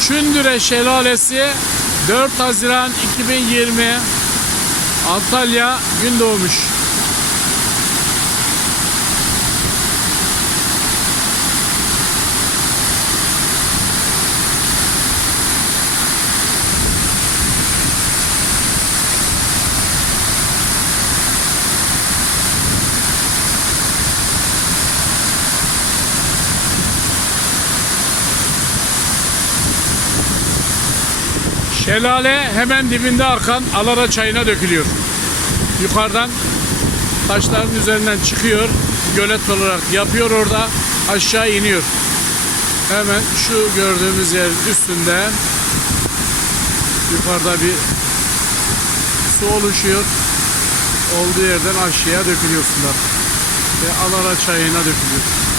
Çündüre Şelalesi 4 Haziran 2020 Antalya Gündoğmuş. Şelale hemen dibinde arkan Alara çayına dökülüyor. Yukarıdan taşların üzerinden çıkıyor. Gölet olarak yapıyor orada. Aşağı iniyor. Hemen şu gördüğümüz yerin üstünde yukarıda bir su oluşuyor. Olduğu yerden aşağıya dökülüyor sular. Ve Alara çayına dökülüyor.